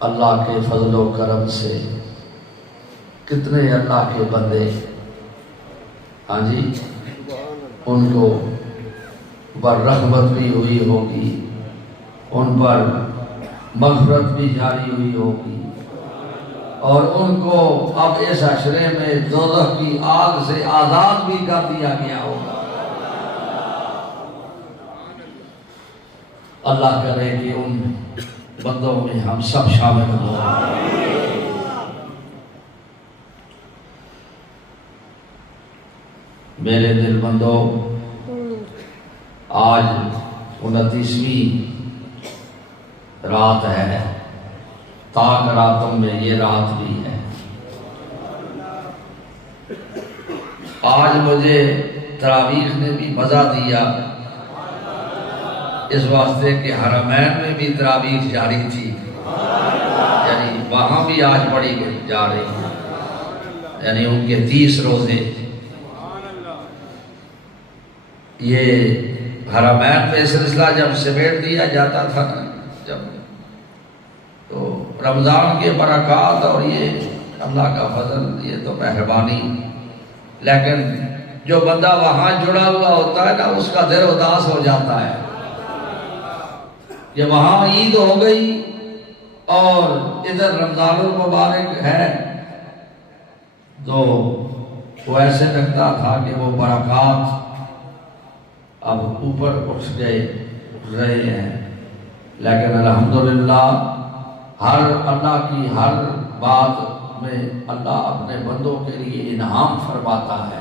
اللہ کے فضل و کرم سے کتنے اللہ کے بندے ہاں جی ان کو بررحمت بھی ہوئی ہوگی، ان پر مغفرت بھی جاری ہوئی ہوگی، اور ان کو اب اس عشرے میں دوزخ کی آگ سے آزاد بھی کر دیا گیا ہوگا۔ اللہ کرے کہ ان بندوں میں ہم سب شامل ہوں۔ میرے دل بندوں، آج 29ویں رات ہے، تاک راتوں میں یہ رات بھی ہے۔ آج مجھے تراویح نے بھی مزہ دیا، اس واسطے کہ حرمین میں بھی تراویح جاری تھی، یعنی وہاں بھی آج پڑھی جا رہی ہے، یعنی ان کے 30 روزے۔ یہ حرمین میں سلسلہ جب سمیٹ دیا جاتا تھا نا، جب تو رمضان کے برکات اور یہ اللہ کا فضل، یہ تو مہربانی، لیکن جو بندہ وہاں جڑا ہوا ہوتا ہے نا، اس کا دل اداس ہو جاتا ہے کہ وہاں عید ہو گئی اور ادھر رمضان المبارک ہے، تو وہ ایسے لگتا تھا کہ وہ برکات اب اوپر اٹھ رہے ہیں۔ لیکن الحمدللہ ہر اللہ کی ہر بات میں اللہ اپنے بندوں کے لیے انعام فرماتا ہے،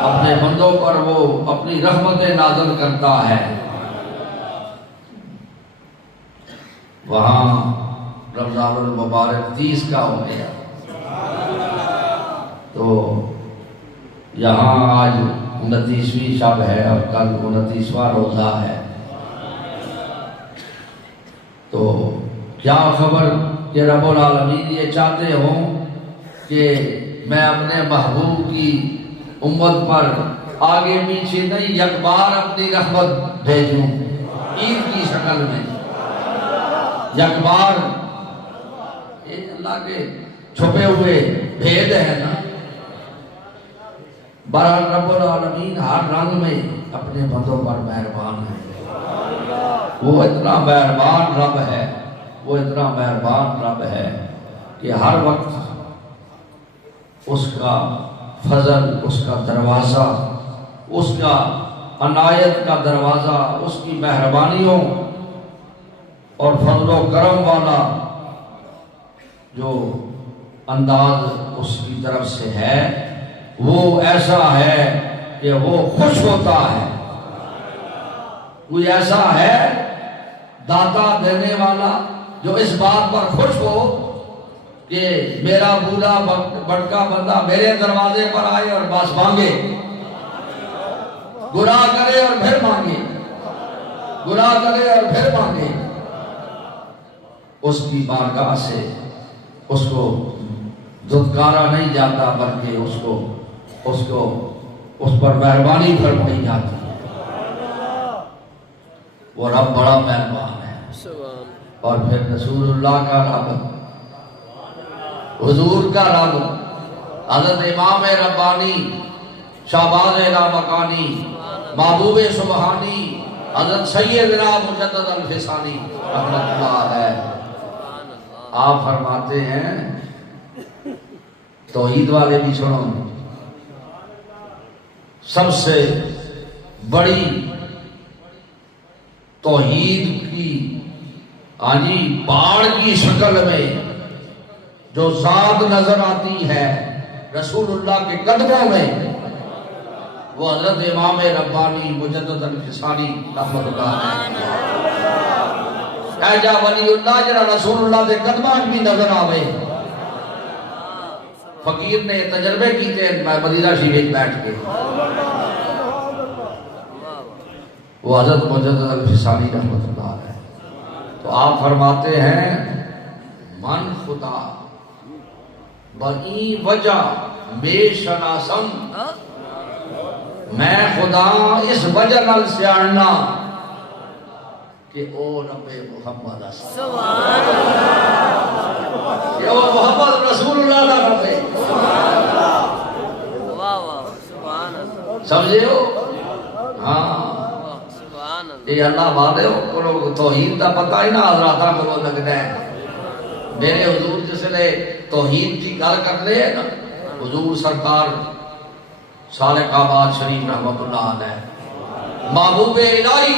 اپنے بندوں پر وہ اپنی رحمتیں نازل کرتا ہے۔ وہاں رمضان المبارک 30 کا ہو گیا، تو یہاں آج 29ویں شب ہے اور کل 29واں روزہ ہے۔ تو کیا خبر کہ رب العالمین یہ چاہتے ہوں کہ میں اپنے محبوب کی امت پر آگے پیچھے نہیں، یک بار اپنی رحمت بھیجوں عید کی شکل میں، یک بار۔ یہ اللہ کے چھپے ہوئے بھید ہے نا۔ بہرحال رب العالمین ہر رنگ میں اپنے بندوں پر مہربان ہے۔ وہ اتنا مہربان رب ہے، وہ اتنا مہربان رب ہے کہ ہر وقت اس کا فضل، اس کا دروازہ، اس کا عنایت کا دروازہ، اس کی مہربانیوں اور فضل و کرم والا جو انداز اس کی طرف سے ہے، وہ ایسا ہے کہ وہ خوش ہوتا ہے۔ کوئی ایسا ہے داتا دینے والا جو اس بات پر خوش ہو کہ میرا بولا بڑکا بندہ میرے دروازے پر آئے اور بس مانگے، گناہ کرے اور پھر مانگے، گناہ کرے اور پھر مانگے، اس کی بارگاہ سے اس کو دھتکارا نہیں جاتا، بلکہ اس پر مہربانی فرمائی جاتی ہے۔ وہ رب بڑا مہربان ہے۔ اور پھر رسول اللہ کا رب، حضور کا رب، حضرت امام ربانی، شہباز لامکانی، محبوب سبحانی، حضرت سیدنا مجدد الفسانی رحمۃ اللہ ہے۔ آپ فرماتے ہیں، توحید والے بھی سنو، سب سے بڑی توحید کی پہاڑ کی شکل میں جو ذات نظر آتی ہے رسول اللہ کے قدموں میں، وہ حضرت امام ربانی مجدد الفسانی رحمۃ اللہ ہے۔ جا ولی اللہ جڑا رسول اللہ کے قدموں بھی نظر آوے۔ فقیر نے تجربے کیتے مدینہ شریف بیٹھ کے، وہ حضرت مجدد الفسانی رحمۃ اللہ ہے۔ تو آپ فرماتے ہیں، من خدا بئی وجہ بے شناسم، میں خدا اس وجہ نال سیاڑنا کہ او رب محمد سبحان اللہ۔ کہ وہ محمد رسول اللہ دا رب ہے. سمجھے ہو؟ ہاں یہ اللہ والے کو توحید دا پتہ ہی نہ حضراتاں کو لگتا ہے. میرے حضور جس لئے توحید کی گل کر رہے ہیں نا، حضور سرکار صالح آباد شریف رحمت اللہ علیہ محبوب الہی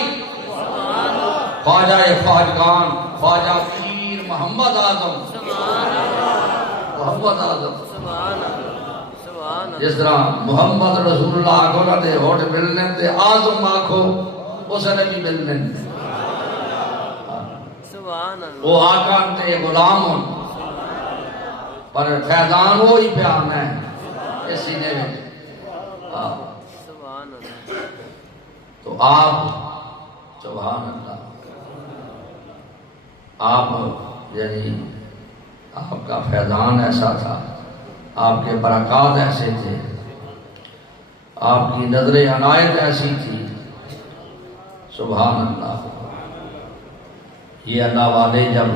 خواجہ خواجگان خواجہ پیر محمد اعظم محمد اعظم جس طرح محمد رسول اللہ آکھو نہ دے ہوٹ ملنے تے آزم آکھو اس نے بھی ملنے وہ آکان تے غلام ہوں پر فیضان وہی پیان ہے اس سینے میں. تو آپ سبحان اللہ آپ یعنی آپ کا فیضان ایسا تھا، آپ کے برکات ایسے تھے، آپ کی نظر عنایت ایسی تھی. سبحان اللہ. یہ اللہ والے جب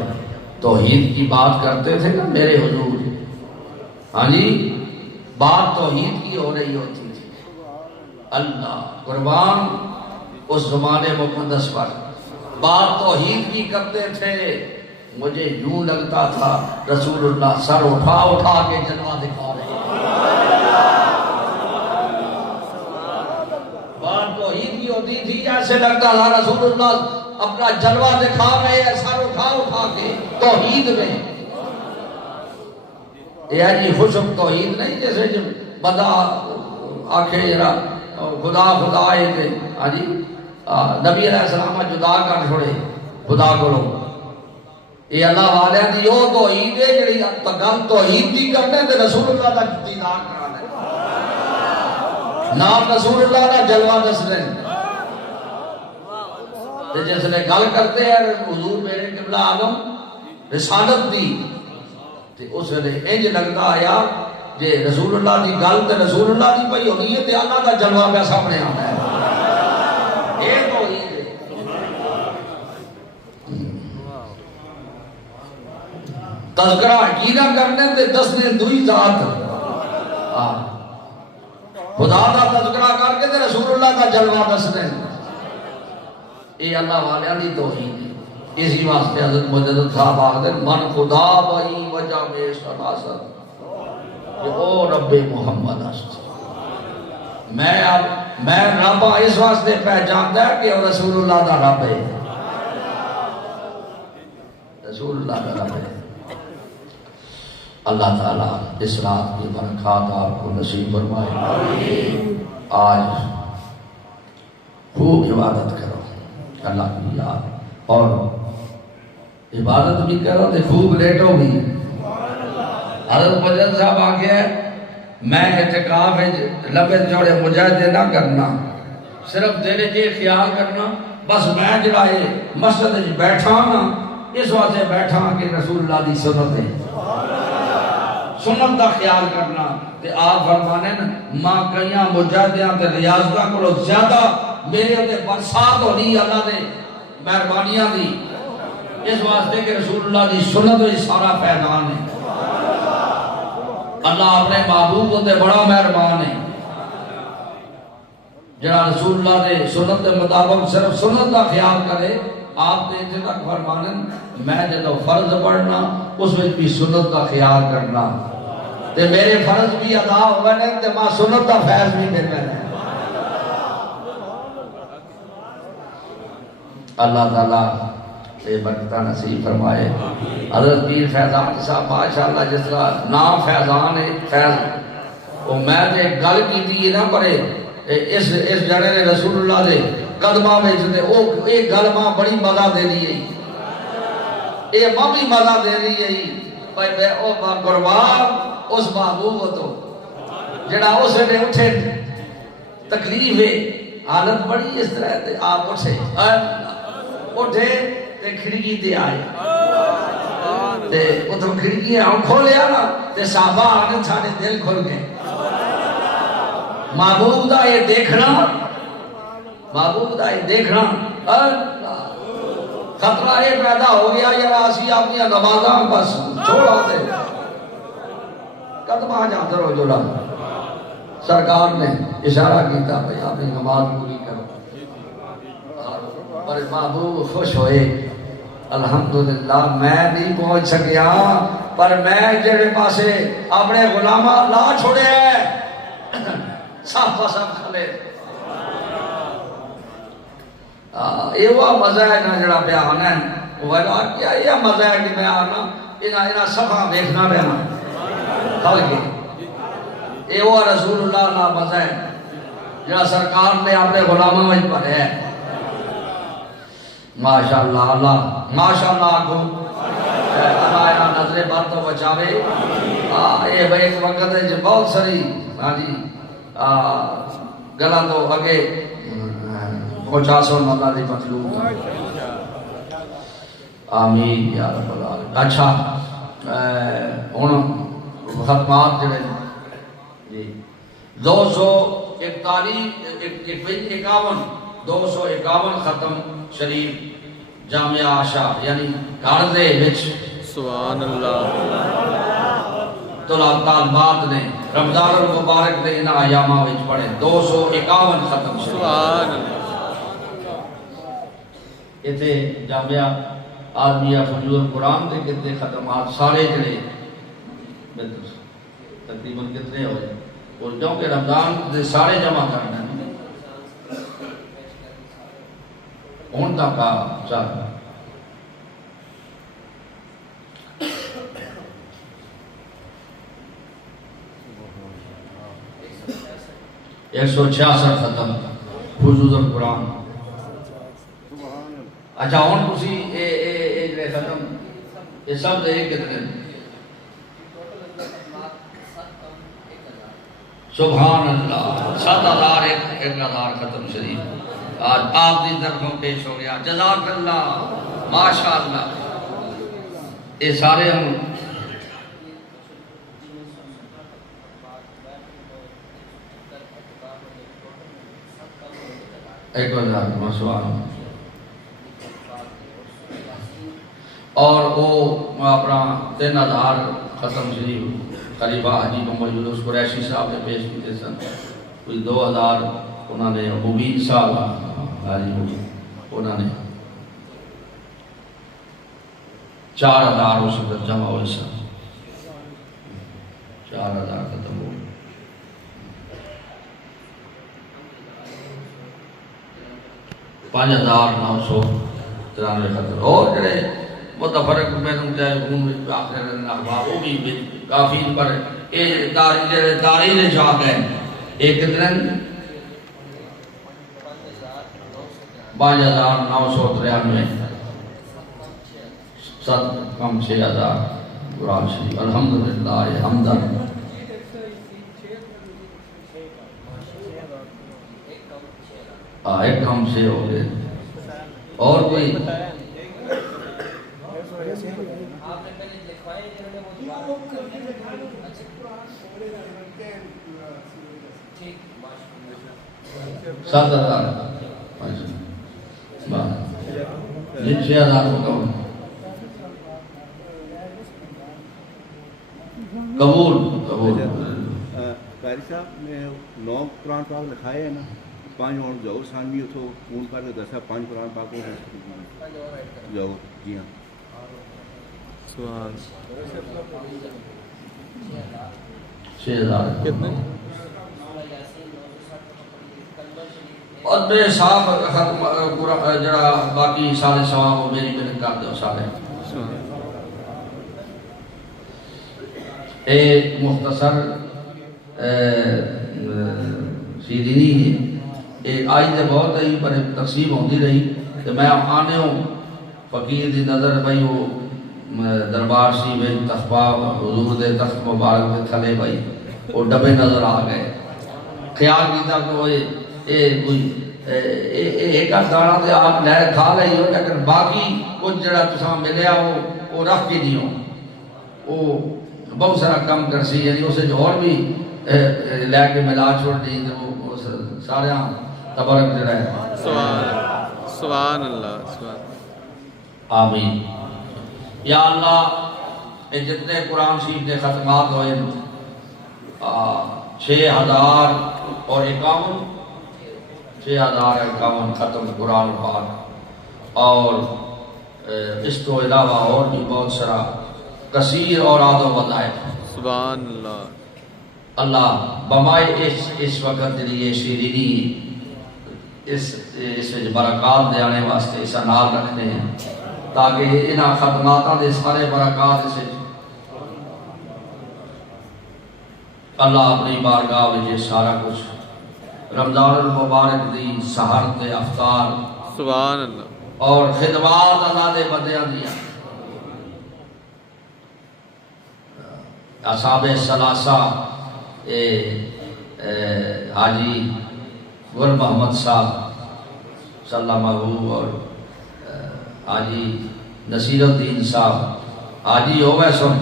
توحید کی بات کرتے تھے نا میرے حضور، ہاں جی بات توحید کی ہو رہی ہوتی تھی. اللہ قربان اس زمانے مقدس پر بات توحید کی کرتے تھے. مجھے یوں لگتا تھا رسول اللہ سر اٹھا اٹھا کے جلوہ دکھا رہے ہیں. بات توحید کی ہوتی تھی ایسے لگتا تھا رسول اللہ اپنا جلوہ دکھا رہے ہیں سر اٹھا اٹھا کے توحید میں. یہ جی خشک توحید نہیں جیسے جب بندہ آنکھیں ذرا خدا خدا ہے ہاں جی نبی علیہ السلام جدا کر چھوڑے خدا کو. یہ اللہ والے دی وہ توحید ہے جڑی گل توحید کی کرنے تے رسول اللہ دا دیدار کرانے نام رسول اللہ دا جلوہ دسنے. تے جس نے گل کرتے ہیں حضور میرے قبلہ اعظم رسالت دی تے اس نے انج لگتا آیا جے رسول اللہ دی گل تے رسول اللہ دی پئی ہونی ہے تے اللہ دا جلوہ پہ سامنے آنا ہے. یہ توحید ہے. تذکرہ عقیدہ کرنے تے دسنے دوئی ذات خدا دا تذکرہ کر کے تے رسول اللہ دا جلوہ دسنے. یہ اللہ والے دی توحید ہے. اسی واسطے حضرت مجدد صاحب آخر من خدا بئی وجہ میں شناست کہ او رب محمد است. میں رب اس واسطے پہچانتا ہے کہ رسول اللہ دا رب ہے. رسول اللہ دا رب ہے. اللہ تعالیٰ اس رات کی برکات آپ کو نصیب فرمائے. آج خوب عبادت کرو اللہ کی یاد اور عبادت بھی کرو تو خوب لیٹو بھی. حضرت مجدد صاحب آگے ہے میں اعتکاف لمبے چوڑے مجاہدے نہ کرنا صرف تیرے یہ خیال کرنا بس میں جڑائے مسجد بیٹھا نا اس واسطے بیٹھا کہ رسول اللہ دی سنت ہے سنت دا خیال کرنا. تے آپ فرمانے نا ماں کئیاں مجاہدیاں تے ریاضتاں کو زیادہ میرے تے برسات ہونی اللہ نے مہربانیاں دی اس واسطے کہ رسول اللہ دی سنت وچ سارا فیضان ہے. اللہ اپنے محبوب تے بڑا مہربان ہے جڑا رسول اللہ دے سنت کے مطابق صرف سنت دا خیال کرے. آپ نے اتنے تک فرمانے میں جدو فرض پڑھنا اس وچ بھی سنت دا خیال کرنا تے میرے فرض بھی ادا ہو گئے تے ماں سنت دا فیض بھی مل گئے. اللہ تعالیٰ سے برکتہ نصیب فرمائے. حضرت پیر فیضان صاحب ماشاءاللہ جس طرح نام فیضان ہے فیض وہ میں تے گل کی تھی نہ پڑے اس جڑے نے رسول اللہ دے قدمہ میں جتے ایک گل ماں بڑی مزہ دے دی ہے اے ماں بھی مزہ دے دی ہے بھائی میں او قربان اس محبوب تو جڑا اس نے اٹھے تکلیف ہے حالت بڑی اس طرح ہے آپ اٹھے تے کھڑکی تے آئے تے اتھو کھڑکی کھولیا نا تے صحابہ آنے سارے دل کھل گئے. محبوب دا یہ دیکھنا محبوب دا یہ دیکھنا خطرہ یہ پیدا ہو گیا یار آسی اپنی نمازاں بس چھوڑا دے قدمہ جاتے رہو جو رہا سرکار نے اشارہ کیتا بھئی اپنی نماز پوری کرو پر محبوب خوش ہوئے الحمدللہ میں نہیں پہنچ سکیا پر میں جڑے پاسے اپنے غلامہ لا چھوڑے ہیں صاف صاف کھلے یہ وہ مزہ ہے نا جڑا پہ آنا ہے وہ کیا یہ مزہ ہے کہ میں آنا انہا صفحہ دیکھنا رہنا کھل کے یہ وہ رسول اللہ نا مزہ ہے جڑا سرکار نے اپنے غلامہ میں پڑھے ہے ماشاءاللہ اللہ ماشاءاللہ آگو اللہ اینا نظر بات تو بچاوے یہ ایک وقت ہے جو بہت سری گلہ تو اگے پہنچا سو اللہ دی مطلوب آمین یا رب العالمین اچھا ختمات جڑے جی 251 ختم شریف جامعہ آشا یعنی گھردے وچ سبحان اللہ طالبات نے رمضان المبارک نے انہا ایامہ وچ پڑھے 251 ختم شریف سبحان اللہ کہتے جامعہ آدمیہ فجور قرآن دے کہتے ختمات سارے جڑے تقریباً کتنے ہوئے اور کیونکہ رمضان دے سارے جمع کرنا ہے ان کا کہا چاہتا 166 ختم حضور القرآن اچھا ہون کسی اے ختم یہ سب دے کتنے سبحان اللہ 7,000 1,000 ختم شریف آج آپ دی طرفوں پیش ہو گیا جزاک اللہ ماشاءاللہ یہ سارے ہم ایک وزار مسوان اور وہ اپنا 3,000 ختم شریف خلیفہ حجی محمد یونس قریشی صاحب نے پیش کیتے سن کوئی 2,000 انہوں نے مبین صاحب حاجی انہوں نے 4,000 اس وقت جمع ہوئے سن 4,000 ختم ہوئے 5,993 ختم اور جڑے متفرق میں نے آخر احباب وہ بھی کافی پر داری نے جا گئے ایک کتنے 5,993 7 کم 6,000 قرآن شریف الحمدللہ حمدن ایک کم سے ہو گئے اور کوئی سات ہزار جن 6,000 قبول قبول قاری صاحب میں 9 قرآن پاک لکھائے ہیں نا 5 اور جاؤ ثانوی اتھو فون کر کے دسا 5 قرآن پاک ہو جاؤ جی ہاں سبحان 6,000 کتنے اور میرے صاحب ختم جڑا باقی سارے ثواب وہ میری محنت کر دو سارے ایک مختصر سیدھی نہیں ہے ایک آئی تے بہت ہی پر تقسیم ہوتی رہی کہ میں آنے ہوں فقیر دی نظر بھئی وہ دربار سی میں تخبہ حضور دے تخت مبارک دے تھلے بھئی وہ ڈبے نظر آ گئے خیال کیتا کہ وہ کوئی ایک دانا تے آپ لے کھا لئی ہو لیکن باقی کچھ جڑا تساں ملیا وہ رکھ کے نہیں ہو وہ بہت سارا کم کرسی یعنی اسے جو اور بھی لے کے ملا چھوڑ دی وہ سارے تبرک جڑا ہے سبحان اللہ سبحان آمین۔ یا اللہ یہ جتنے قرآن شریف کے ختمات ہوئے 6051 ختم قرآن پاک، اور اس کو علاوہ اور بھی بہت سارا کثیر اور وظائف۔ سبحان اللہ۔ اللہ بمائے اس وقت یہ شیرینی اس برکات دے آنے واسطے اسا نال رکھنے ہیں، تاکہ انہاں ختماتاں دے سارے برکات اسے اللہ اپنی بارگاہ میں سارا کچھ رمضان المبارک دی سحر تے افطار سبحان اللہ اور خدمات اللہ دے بندیاں دیا اصحاب ثلاثہ حاجی گل محمد صاحب سلامہ اور حاجی نصیر الدین صاحب، حاجی اویسن،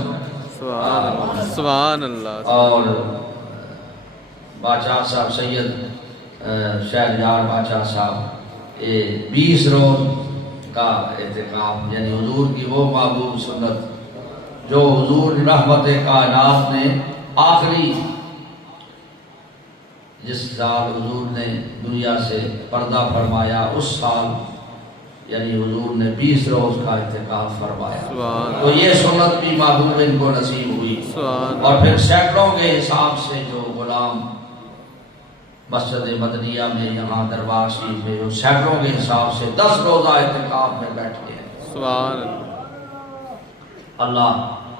سبحان اللہ، اور باچا صاحب سید شہریار باچا صاحب، 20 روز کا اعتکاف، یعنی حضور کی وہ محبوب سنت جو حضور رحمت کائنات نے آخری جس سال حضور نے دنیا سے پردہ فرمایا اس سال یعنی حضور نے 20 روز کا اعتکاف فرمایا، تو یہ سنت بھی محبوب ان کو نصیب ہوئی، اور پھر سینکڑوں کے حساب سے جو غلام مسجد مدنیہ میں یہاں دربار شریف میں جو سینکڑوں کے حساب سے 10 روزہ اعتکاف میں بیٹھ گئے، سبحان اللہ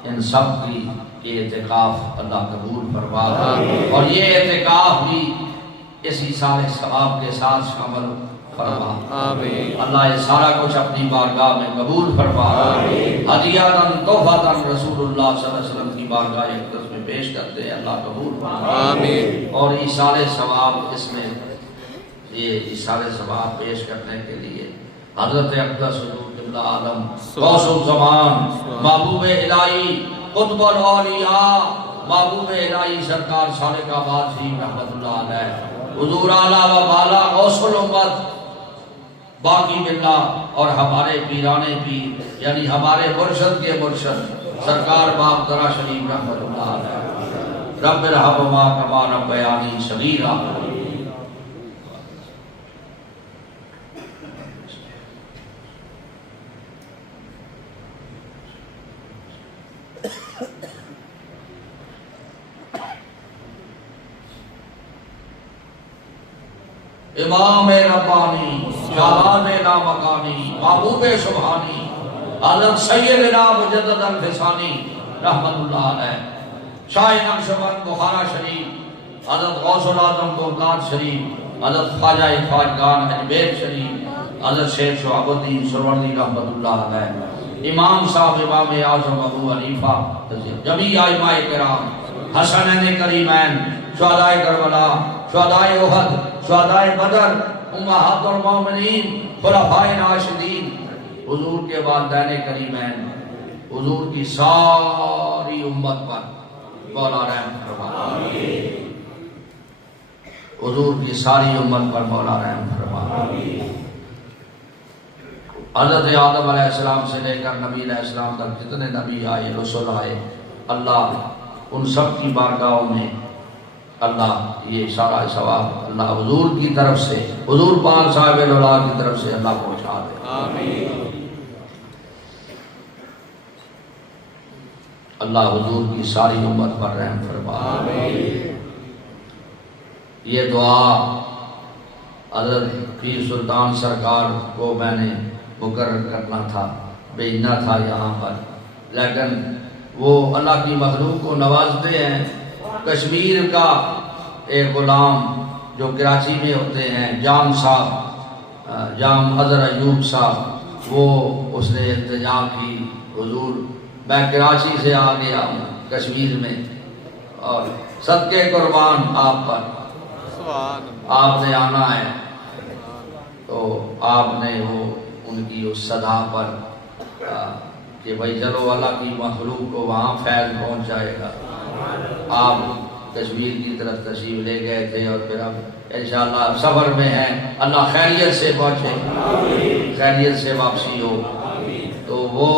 ان سب کی یہ اعتکاف اللہ قبول فرما، اور یہ اعتکاف بھی اسی سال ثواب کے ساتھ شامل فرما، آمین۔ اللہ یہ سارا کچھ اپنی بارگاہ میں قبول فرما، ہدیۃً تحفۃً رسول اللہ صلی اللہ علیہ وسلم کی بارگاہ اقدس میں پیش کرتے ہیں، اللہ قبول فرما، آمین۔ اور ایصال ثواب اس میں یہ ایصال ثواب پیش کرنے کے لیے حضرت اقدس حضور قبلہ عالم غوث الزمان محبوب الہی قطب الاولیاء محبوب الہی سرکار صالح آباد شریف رحمۃ اللہ علیہ حضور اعلیٰ و بالا غوث الامت باقی باللہ، اور ہمارے پیرانے پیر یعنی ہمارے مرشد کے مرشد سرکار باپ درا شریف رحمۃ اللہ علیہ، رب ارحمہما کما ربیانی صغیرا۔ امام ربانی جلال لامکانی محبوب سبحانی حضرت سیدنا مجدد الفسانی رحمت اللہ علیہ، شاہ نقشبند بخارا شریف، حضرت غوث العظم بغداد شریف، حضرت خواجہ خواجگان اجمیر شریف، حضرت شیخ شعب الدین سروردی رحمت اللہ علیہ، امام صاحب امام اعظم ابو حنیفہ، جمیع ائمہ کرام، حسنین کریمین، شہدائے کربلا، شہدائے احد، شہدائے بدر، امہات المومنین، خلفائے راشدین، حضور کے والدین کریمین، حضور کی ساری امت پر مولا رحم فرما، حضور کی ساری امت پر مولا رحم فرما۔ حضرت آدم علیہ السلام سے لے کر نبی علیہ السلام تک جتنے نبی آئے رسول آئے، اللہ ان سب کی بارگاہوں میں اللہ یہ سارا ثواب اللہ حضور کی طرف سے، حضور پاک صاحب الولا کی طرف سے اللہ پہنچا دے، آمین۔ اللہ حضور کی ساری امت پر رحم فرما، آمین۔ یہ دعا حضرت پیر سلطان سرکار کو میں نے مقرر کرنا تھا، بھیجنا تھا یہاں پر، لیکن وہ اللہ کی مخلوق کو نوازتے ہیں۔ کشمیر کا ایک غلام جو کراچی میں ہوتے ہیں جام صاحب، جام اظہر ایوب صاحب، وہ اس نے التجا کی حضور میں کراچی سے آ گیا ہوں کشمیر میں، اور صدقے قربان آپ پر، آپ نے آنا ہے، تو آپ نے وہ ان کی اس صدا پر کہ بھائی چلو اللہ کی مخلوق کو وہاں فیض پہنچ جائے گا، آپ کشمیر کی طرف تشریف لے گئے تھے، اور پھر اب انشاءاللہ سفر میں ہیں، اللہ خیریت سے پہنچے، خیریت سے واپسی ہو، وہ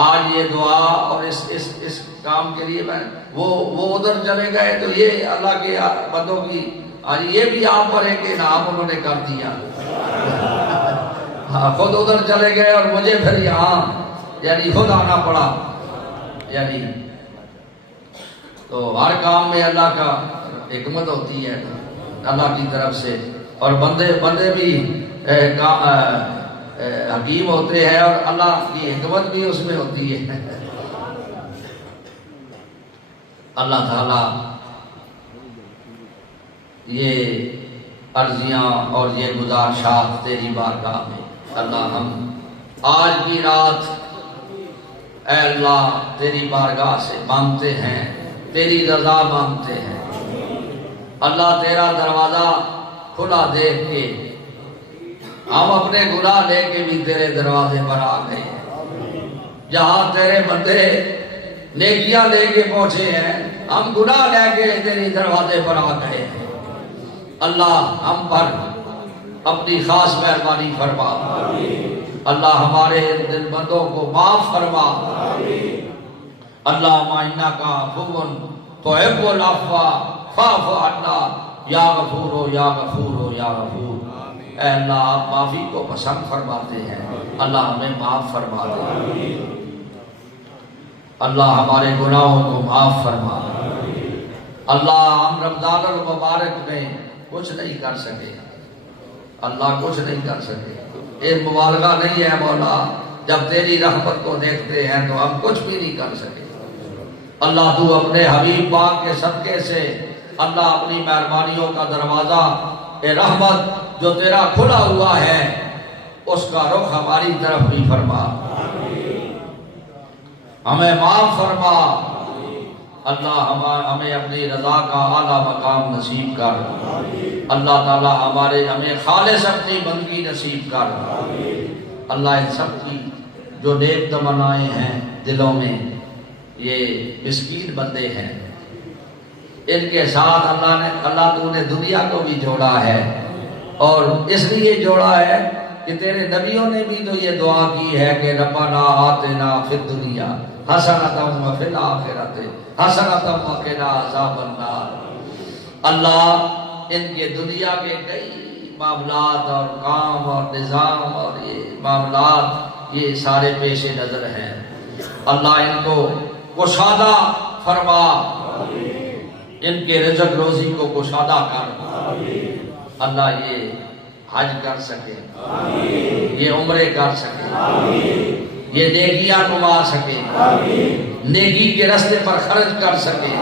آج یہ دعا اور اس کام کے لیے میں وہ ادھر چلے گئے تو یہ اللہ کے بندوں کی آج یہ بھی آپ پر ہے کہ نام انہوں نے کر دیا. ہاں خود ادھر چلے گئے اور مجھے پھر یہاں یعنی خود آنا پڑا. یعنی تو ہر کام میں اللہ کا حکمت ہوتی ہے اللہ کی طرف سے, اور بندے بھی حکیم ہوتے ہیں اور اللہ کی حکمت بھی اس میں ہوتی ہے. اللہ تعالیٰ یہ عرضیاں اور یہ گزارشات تیری بارگاہ میں اللہ ہم آج کی رات اے اللہ تیری بارگاہ سے مانگتے ہیں, تیری رضا مانگتے ہیں. اللہ تیرا دروازہ کھلا دیکھ کے ہم اپنے گناہ لے کے بھی تیرے دروازے پر آ گئے ہیں. جہاں تیرے بندے نیکیاں لے کے پہنچے ہیں ہم گناہ لے کے تیرے دروازے پر آ گئے ہیں. اللہ ہم پر اپنی خاص مہربانی فرما. اللہ ہمارے دل بندوں کو معاف فرما. اللہ معینہ کا عفون تحب العفو فاعف عنا یا غفور یا غفور یا غفور. اے اللہ آپ معافی کو پسند فرماتے ہیں, اللہ ہمیں معاف فرما دے. اللہ ہمارے گناہوں کو معاف فرما. اللہ ہم رمضان المبارک میں کچھ نہیں کر سکے, اللہ کچھ نہیں کر سکے. یہ مبالغہ نہیں ہے مولا, جب تیری رحمت کو دیکھتے ہیں تو ہم کچھ بھی نہیں کر سکے. اللہ تو اپنے حبیب پاک کے صدقے سے اللہ اپنی مہربانیوں کا دروازہ رحمت جو تیرا کھلا ہوا ہے اس کا رخ ہماری طرف بھی فرما, ہمیں معاف فرما. اللہ ہمیں اپنی رضا کا اعلیٰ مقام نصیب کر. اللہ تعالی ہمیں خالص اپنی بندگی نصیب کر. اللہ ان سب کی جو نیک تمنائیں ہیں دلوں میں, یہ مسکین بندے ہیں, ان کے ساتھ اللہ تو نے دنیا کو بھی جوڑا ہے, اور اس لیے جوڑا ہے کہ تیرے نبیوں نے بھی تو یہ دعا کی ہے کہ ربنا آتنا فی الدنیا حسنۃ وفی الآخرۃ حسنۃ وقنا عذاب النار. اللہ ان کے دنیا کے کئی معاملات اور کام اور نظام اور یہ معاملات یہ سارے پیش نظر ہیں. اللہ ان کو کشادہ فرما, ان کے رزق روزی کو کشادہ کر. اللہ یہ حج کر سکے, یہ عمرے کر سکے, یہ نیکیاں کما سکے, نیکی کے راستے پر خرچ کر سکے.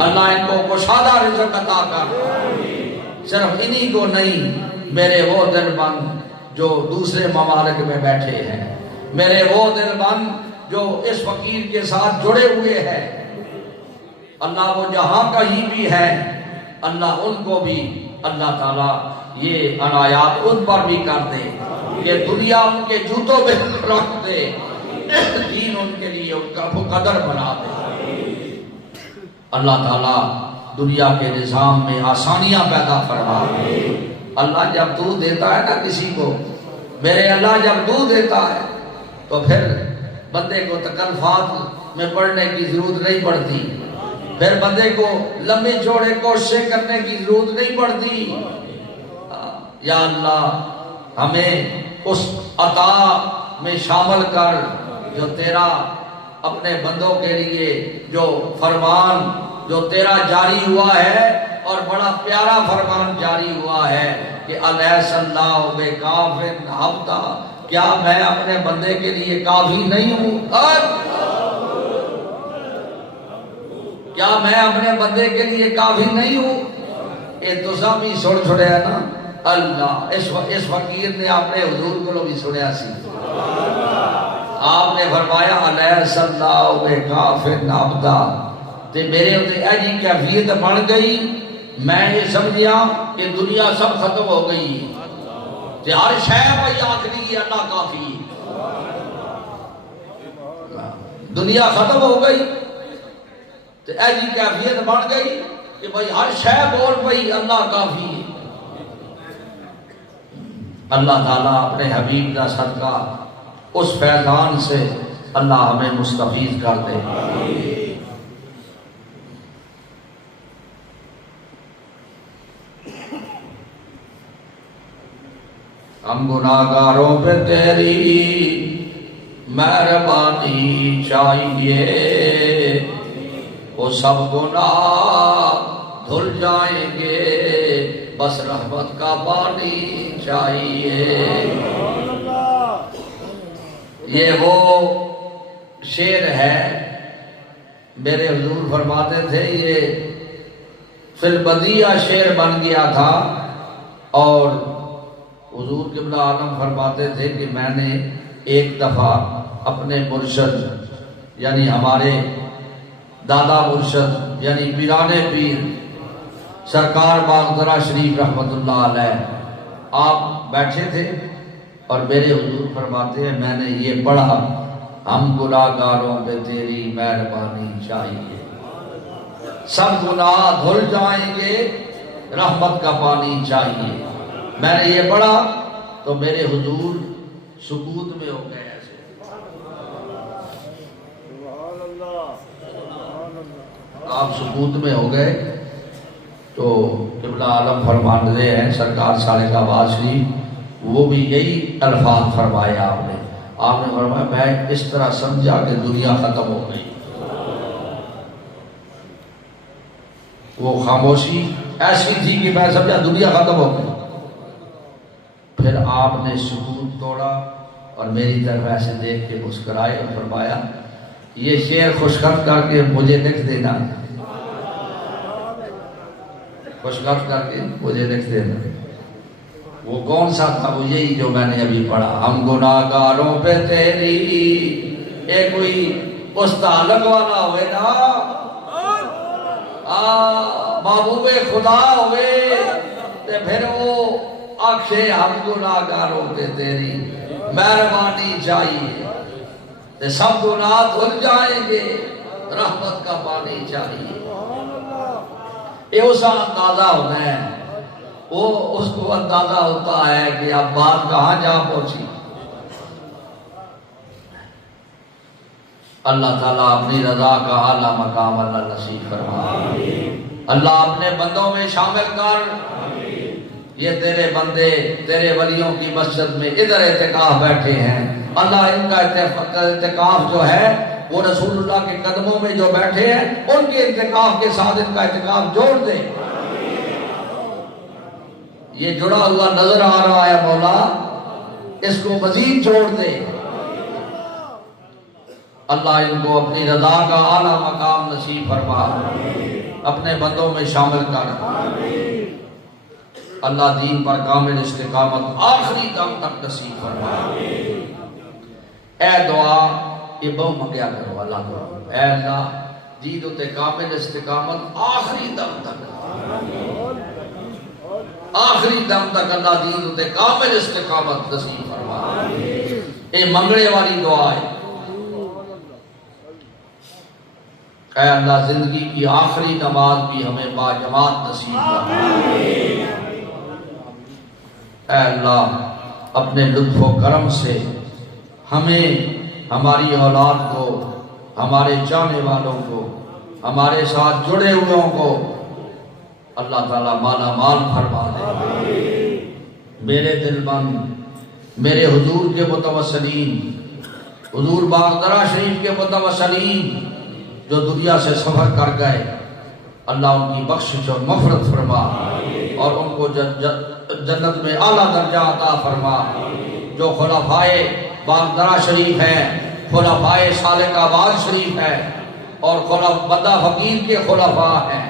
اللہ ان کو کشادہ رزق عطا کر. صرف انہی کو نہیں, میرے وہ دل بند جو دوسرے ممالک میں بیٹھے ہیں, میرے وہ دل بند جو اس فقیر کے ساتھ جڑے ہوئے ہیں, اللہ وہ جہاں کہیں بھی ہے اللہ ان کو بھی اللہ تعالیٰ یہ عنایات ان پر بھی کر دے کہ دنیا ان کے جوتوں میں رکھ دے, دین ان کے لیے ان کا مقدر بنا دے. اللہ تعالیٰ دنیا کے نظام میں آسانیاں پیدا فرما. اللہ جب تو دیتا ہے نا کسی کو, میرے اللہ جب تو دیتا ہے تو پھر بندے کو تکلفات میں پڑھنے کی ضرورت نہیں پڑتی, پھر بندے کو لمبے چوڑے کوششیں کرنے کی ضرورت نہیں پڑتی. یا اللہ ہمیں اس عطا میں شامل کر جو تیرا اپنے بندوں کے لیے جو فرمان جو تیرا جاری ہوا ہے, اور بڑا پیارا فرمان جاری ہوا ہے کہ الیس اللہ بکاف عبدا, کیا میں اپنے بندے کے لیے کافی نہیں ہوں؟ کیا میں اپنے بندے کے لیے کافی نہیں ہوں؟ یہ تو سامی سڑ چھڑیا نا. اللہ اس فقیر نے اپنے حضور کو بھی سنیا سی, آپ نے فرمایا الیس اللہ بکاف عبدا, تے میرے اتنے ایجی کیفیت بن گئی, میں یہ سمجھیا کہ دنیا سب ختم ہو گئی تے ہر شے بھائی آخری اللہ کافی, دنیا ختم ہو گئی تے ایجی کیفیت بن گئی کہ بھائی ہر شے بول پئی اللہ کافی. اللہ تعالیٰ اپنے حبیب کا صدقہ اس فیضان سے اللہ ہمیں مستفید کر دے۔ ہم گناہگاروں پہ تیری مہربانی چاہیے، وہ سب گناہ دھل جائیں گے، بس رحمت کا پانی چاہیے۔ یہ وہ شعر ہے، میرے حضور فرماتے تھے یہ فی البدیہ شعر بن گیا تھا، اور حضور قبلہ عالم فرماتے تھے کہ میں نے ایک دفعہ اپنے مرشد یعنی ہمارے دادا مرشد یعنی پیران پیر سرکار باغدرہ شریف رحمت اللہ علیہ آپ بیٹھے تھے، اور میرے حضور فرماتے ہیں میں نے یہ پڑھا، ہم گناہگاروں پہ تیری مہربانی چاہیے، سب گناہ دھل جائیں گے، رحمت کا پانی چاہیے۔ میں نے یہ پڑھا تو میرے حضور سکوت میں ہو گئے، ایسے آپ سکوت میں ہو گئے۔ تو قبلہ عالم فرماندے ہیں سرکار صالح آباد شریف، وہ بھی یہی الفاظ فرمائے آپ نے فرمایا میں اس طرح سمجھا کہ دنیا ختم ہو گئی۔ وہ خاموشی ایسی تھی کہ میں سمجھا دنیا ختم ہو گئی۔ پھر آپ نے سکوت توڑا اور میری طرف ایسے دیکھ کے مسکرائے اور فرمایا یہ شعر خوشخط کر کے مجھے لکھ دینا، خوشخط کر کے مجھے لکھ دینا۔ وہ کون سا تھا؟ وہ یہی جو میں نے ابھی پڑھا، ہم گناہگاروں پہ تیری، ایک کوئی اس تعلق والا ہوئے نا، محبوب خدا ہوئے، تے پھر وہ آنکھیں ہم گناہگاروں پہ تیری مہربانی چاہیے، تے سب گناہ دھل جائیں گے، رحمت کا پانی چاہیے۔ یہ اس اندازہ ہونا ہے، وہ اس کو اندازہ ہوتا ہے کہ اب بات کہاں جا پہنچی۔ اللہ تعالیٰ اپنی رضا کا اعلیٰ مقام اللہ نصیب فرما، اللہ اپنے بندوں میں شامل کر۔ یہ تیرے بندے تیرے ولیوں کی مسجد میں ادھر اعتکاف بیٹھے ہیں، اللہ ان کا اعتکاف جو ہے وہ رسول اللہ کے قدموں میں جو بیٹھے ہیں ان کے اعتکاف کے ساتھ ان کا اعتکاف جوڑ دے۔ یہ جڑا ہوا نظر آ رہا ہے مولا، اس کو مزید جوڑ دے۔ اللہ ان کو اپنی رضا کا اعلیٰ مقام نصیب فرما، اپنے بندوں میں شامل کر۔ اللہ دین پر کامل استقامت آخری دم تک نصیب فرما۔ اے دعا یہ بہو منگیا کرو اللہ کو، اے اللہ دین تے کامل استقامت آخری دم تک، آخری دم تک اللہ دین تے کامل استقامت نصیب فرما۔ اے منگڑے والی دعا ہے، اے اللہ زندگی کی آخری نماز بھی ہمیں باجماعت نصیب فرما۔ اے اللہ اپنے لطف و کرم سے ہمیں، ہماری اولاد کو، ہمارے چاہنے والوں کو، ہمارے ساتھ جڑے ہوئوں کو اللہ تعالیٰ مالا مال فرما دے۔ میرے دل بند، میرے حضور کے متوسلین، حضور باغدرہ شریف کے متوسلین جو دنیا سے سفر کر گئے، اللہ ان کی بخشش اور مغفرت فرما، اور ان کو جنت میں اعلیٰ درجہ عطا فرما۔ جو خلفائے باغدرہ شریف ہیں، خلفائے صالح آباد شریف ہیں، اور بندہ فقیر کے خلفاء ہیں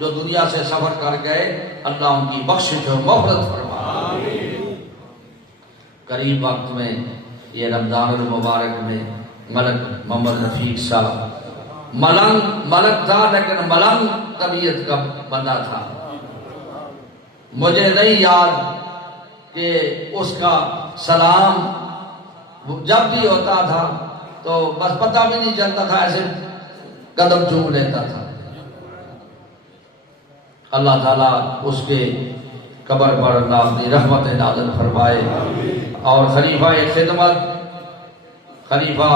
جو دنیا سے سفر کر گئے، اللہ ان کی بخشش اور مغفرت فرما۔ قریب وقت میں یہ رمضان المبارک میں ملک محمد رفیق صاحب ملک تھا لیکن ملنگ طبیعت کا بندہ تھا، مجھے نہیں یاد کہ اس کا سلام جب بھی ہوتا تھا تو بس پتہ بھی نہیں چلتا تھا، ایسے قدم چوم لیتا تھا۔ اللہ تعالیٰ اس کے قبر پر اللہ اپنی رحمت نازل فرمائے، اور خلیفہ خدمت خلیفہ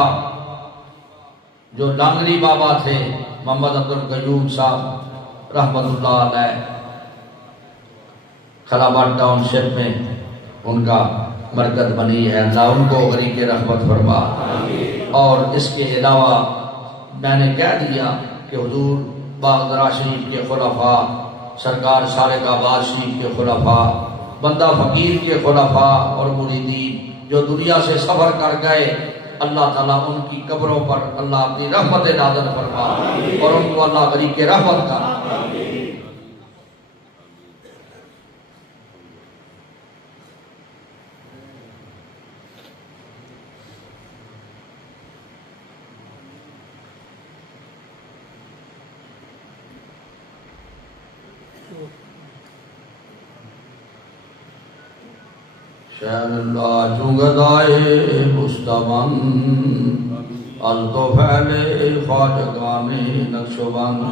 جو لانگری بابا تھے محمد عبد القیوم صاحب رحمت اللہ علیہ، خلاباد ٹاؤن شپ میں ان کا مرکز بنی ہے، اللہ ان کو غریق رحمت فرما۔ اور اس کے علاوہ میں نے کہہ دیا کہ حضور باغدرا شریف کے خلفاء، سرکار سالک آباد شریف کے خلفاء، بندہ فقیر کے خلفاء اور مریدین جو دنیا سے سفر کر گئے، اللہ تعالیٰ ان کی قبروں پر اللہ اپنی رحمت نازل فرما اور ان کو اللہ غریق رحمت کا۔ شہر اللہ چونگدائے مستبن الطفیل خواجگان نقشبند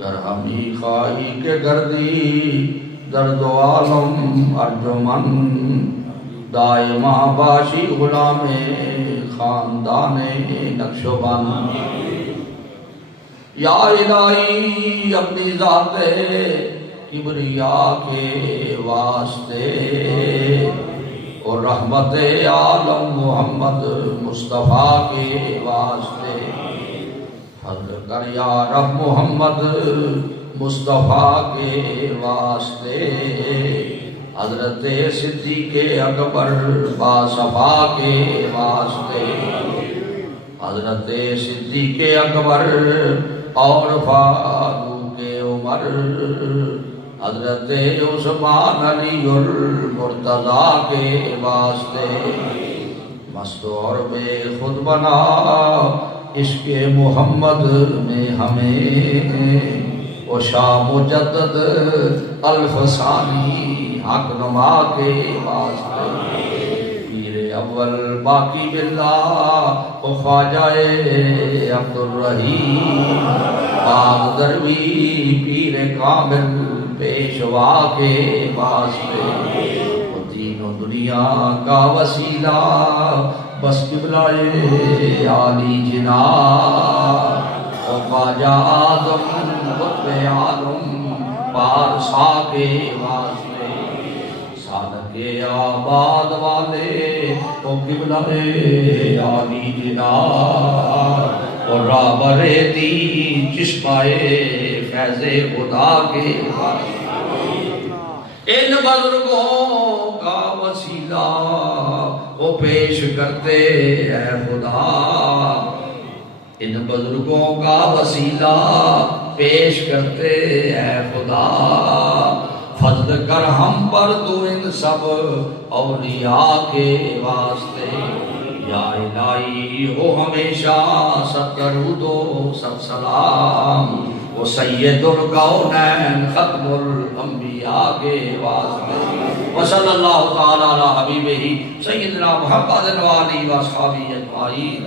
گر ہمی خواہی کے گردی درد و عالم ارجمن دائمہ باشی غلام خاندان نقشبند۔ یا الہی اپنی ذات کبریا کے واسطے اور رحمت عالم محمد مصطفیٰ کے واسطے حضر کر یا رب محمد مصطفیٰ کے واسطے حضرت صدیق اکبر باصفا کے واسطے حضرت صدیق اکبر اور فاروق عمر حضرت عثمان علی المرتضیٰ کے واسطے مستور بے خود بنا عشق محمد میں ہمیں و شاہ مجدد الف ثانی حق نما کے واسطے پیر اول باقی باللہ و خواجہ عبد الرحیم باغ دروی پیر کامل پیشوا کے واسطے دین و دنیا کا وسیلہ بس قبلہ عالی جناب و خواجہ آدم قطب عالم پارسا کے واسطے سالک آباد والے و قبلہ عالی جناب اور رابر دی چشمہ فیض خدا کے واسطے ان بزرگوں کا وسیلہ وہ پیش کرتے اے خدا ان بزرگوں کا وسیلہ پیش کرتے اے خدا فضل کر ہم پر تو ان سب اولیاء کے واسطے یا الہی ہو ہمیشہ سب درود و سب سلام وہ سید الکونین ختم الانبیاء کے واسطے وصلی اللہ تعالی علی حبیبہ سیدنا محمد و آلہ و اصحابہ اجمعین۔